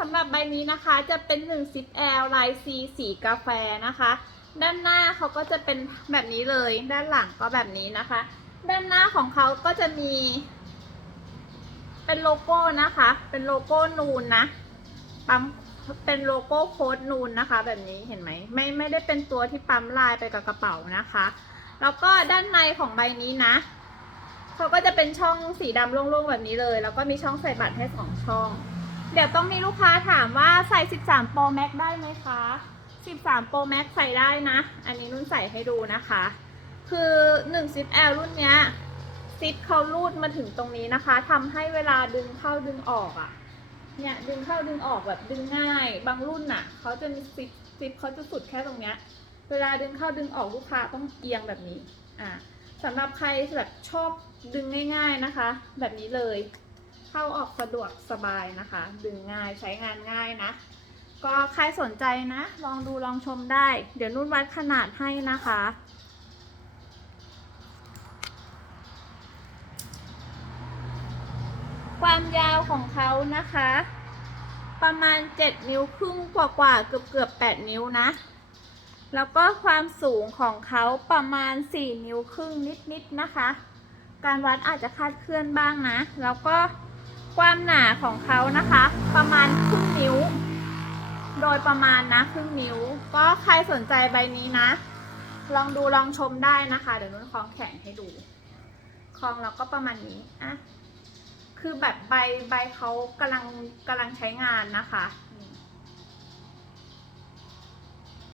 สำหรับใบนี้นะคะจะเป็น1 10 L ลาย C สีกาแฟนะคะ ด้านหน้าเขาก็จะเป็นแบบนี้เลย ด้านหลังก็แบบนี้นะคะ ด้านหน้าของเขาก็จะมี เป็นโลโก้นะคะ เป็นโลโก้นูนนะปั๊มเป็นโลโก้โค้ดนูนนะคะ แบบนี้เห็นไหมไม่ไม่ได้เป็นตัวที่ปั๊มลายไปกับกระเป๋านะคะ แล้วก็ด้านในของใบนี้นะเขาก็จะเป็นช่องสีดำโล่งๆแบบนี้เลย แล้วก็มีช่องใส่บัตรให้สองช่อง เดี๋ยวต้องมีลูกค้าถามว่าใส่ 13 Pro Max ได้ไหมคะ 13 Pro Max ใส่ได้นะ อันนี้นุ่นใส่ให้ดูนะคะ คือ1 10 L รุ่นเนี้ยซิปเขารูดมาถึงตรงนี้นะคะทำให้เวลาดึงเข้าดึงออกอะ่ะ เนี่ยดึงเข้าดึงออกแบบดึงง่าย บางรุ่นน่ะเขาจะมีซิปซิปเขาจะสุดแค่ตรงเนี้ย เวลาดึงเข้าดึงออกลูกค้าต้องเอียงแบบนี้ อ่าสำหรับใครแบบชอบดึงง่าย ๆนะคะ แบบนี้เลย เข้าออกสะดวกสบายนะคะ ดึงง่ายใช้งานง่ายนะ ก็ใครสนใจนะ ลองดูลองชมได้ เดี๋ยวนุ่นวัดขนาดให้นะคะความยาวของเขานะคะ ประมาณ 7 นิ้วครึ่งกว่าๆเกือบเกือบ8นิ้วนะ แล้วก็ความสูงของเขาประมาณ 4 นิ้วครึ่งนิดๆนะคะ การวัดอาจจะคาดเคลื่อนบ้างนะ แล้วก็ ความหนาของเขานะคะ ประมาณครึ่งนิ้ว โดยประมาณนะครึ่งนิ้ว ก็ใครสนใจใบนี้นะ ลองดูลองชมได้นะคะ เดี๋ยวนุ่นคล้องแขนให้ดูคล้องเราก็ประมาณนี้อะคือแบบใบใบเขากำลังกำลังใช้งานนะคะ